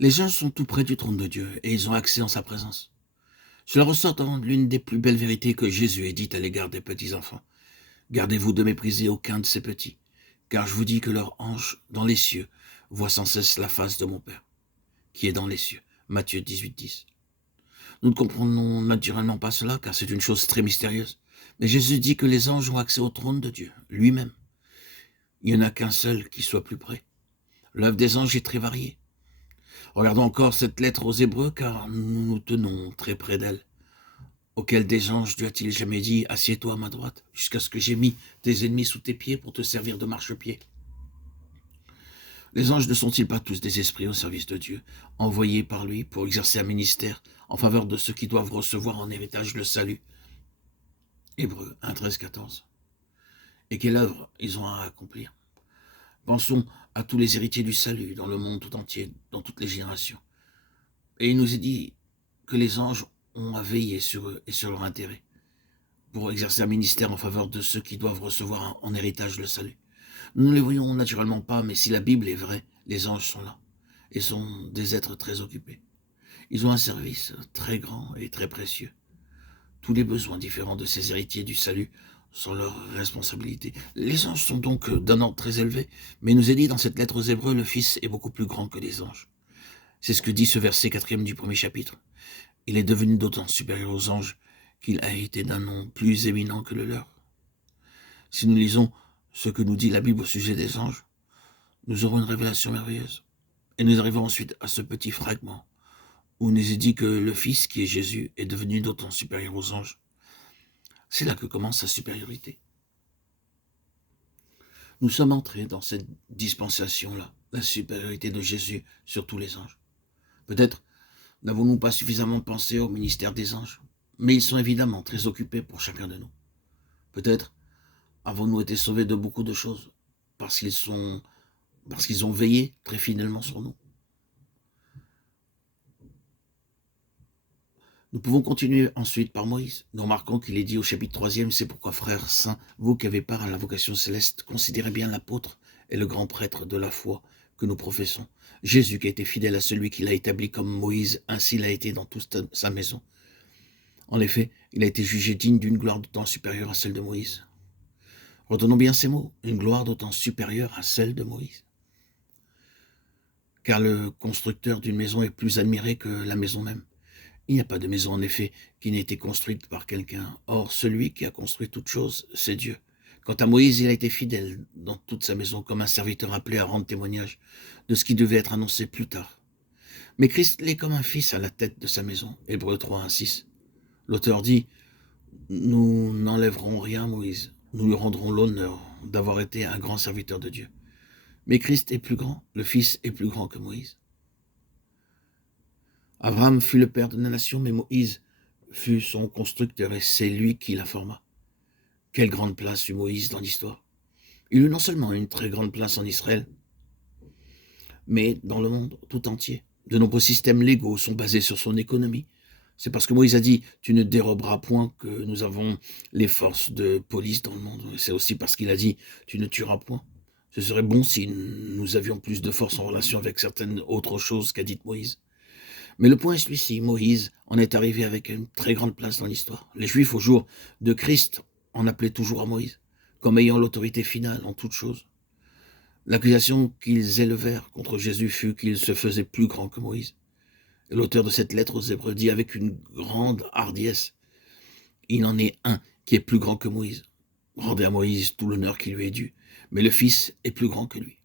Les anges sont tout près du trône de Dieu et ils ont accès en sa présence. Cela ressort dans l'une des plus belles vérités que Jésus ait dites à l'égard des petits enfants. Gardez-vous de mépriser aucun de ces petits, car je vous dis que leur ange dans les cieux voit sans cesse la face de mon Père, qui est dans les cieux. Matthieu 18, 10. Nous ne comprenons naturellement pas cela, car c'est une chose très mystérieuse. Mais Jésus dit que les anges ont accès au trône de Dieu, lui-même. Il n'y en a qu'un seul qui soit plus près. L'œuvre des anges est très variée. Regardons encore cette lettre aux Hébreux, car nous nous tenons très près d'elle. Auquel des anges lui a-t-il jamais dit « Assieds-toi à ma droite, jusqu'à ce que j'ai mis tes ennemis sous tes pieds pour te servir de marchepied » Les anges ne sont-ils pas tous des esprits au service de Dieu, envoyés par lui pour exercer un ministère en faveur de ceux qui doivent recevoir en héritage le salut? Hébreux 1, 13, 14. Et quelle œuvre ils ont à accomplir? Pensons à tous les héritiers du salut dans le monde tout entier, dans toutes les générations. Et il nous est dit que les anges ont à veiller sur eux et sur leur intérêt, pour exercer un ministère en faveur de ceux qui doivent recevoir en héritage le salut. Nous ne les voyons naturellement pas, mais si la Bible est vraie, les anges sont là, et sont des êtres très occupés. Ils ont un service très grand et très précieux. Tous les besoins différents de ces héritiers du salut sont leur responsabilité. Les anges sont donc d'un ordre très élevé, mais il nous est dit dans cette lettre aux Hébreux, le Fils est beaucoup plus grand que les anges. C'est ce que dit ce verset 4e du premier chapitre. Il est devenu d'autant supérieur aux anges qu'il a été d'un nom plus éminent que le leur. Si nous lisons ce que nous dit la Bible au sujet des anges, nous aurons une révélation merveilleuse. Et nous arrivons ensuite à ce petit fragment où il nous est dit que le Fils, qui est Jésus, est devenu d'autant supérieur aux anges. C'est là que commence sa supériorité. Nous sommes entrés dans cette dispensation-là, la supériorité de Jésus sur tous les anges. Peut-être n'avons-nous pas suffisamment pensé au ministère des anges, mais ils sont évidemment très occupés pour chacun de nous. Peut-être avons-nous été sauvés de beaucoup de choses parce qu'ils ont veillé très fidèlement sur nous. Nous pouvons continuer ensuite par Moïse. Nous remarquons qu'il est dit au chapitre 3e, c'est pourquoi, frères saints, vous qui avez part à la vocation céleste, considérez bien l'apôtre et le grand prêtre de la foi que nous professons. Jésus qui a été fidèle à celui qui l'a établi comme Moïse, ainsi l'a été dans toute sa maison. En effet, il a été jugé digne d'une gloire d'autant supérieure à celle de Moïse. Retenons bien ces mots, une gloire d'autant supérieure à celle de Moïse. Car le constructeur d'une maison est plus admiré que la maison même. Il n'y a pas de maison, en effet, qui n'ait été construite par quelqu'un. Or, celui qui a construit toute chose, c'est Dieu. Quant à Moïse, il a été fidèle dans toute sa maison, comme un serviteur appelé à rendre témoignage de ce qui devait être annoncé plus tard. Mais Christ l'est comme un fils à la tête de sa maison. Hébreux 3, 1, 6. L'auteur dit « Nous n'enlèverons rien à Moïse. Nous lui rendrons l'honneur d'avoir été un grand serviteur de Dieu. » Mais Christ est plus grand, le Fils est plus grand que Moïse. Abraham fut le père de la nation, mais Moïse fut son constructeur et c'est lui qui la forma. Quelle grande place eut Moïse dans l'histoire. Il eut non seulement une très grande place en Israël, mais dans le monde tout entier. De nombreux systèmes légaux sont basés sur son économie. C'est parce que Moïse a dit « Tu ne déroberas point » que nous avons les forces de police dans le monde. C'est aussi parce qu'il a dit « Tu ne tueras point ». Ce serait bon si nous avions plus de force en relation avec certaines autres choses qu'a dites Moïse. Mais le point est celui-ci, Moïse en est arrivé avec une très grande place dans l'histoire. Les Juifs, au jour de Christ, en appelaient toujours à Moïse, comme ayant l'autorité finale en toutes choses. L'accusation qu'ils élevèrent contre Jésus fut qu'il se faisait plus grand que Moïse. Et l'auteur de cette lettre aux Hébreux dit avec une grande hardiesse, « Il en est un qui est plus grand que Moïse. Rendez à Moïse tout l'honneur qui lui est dû, mais le Fils est plus grand que lui. »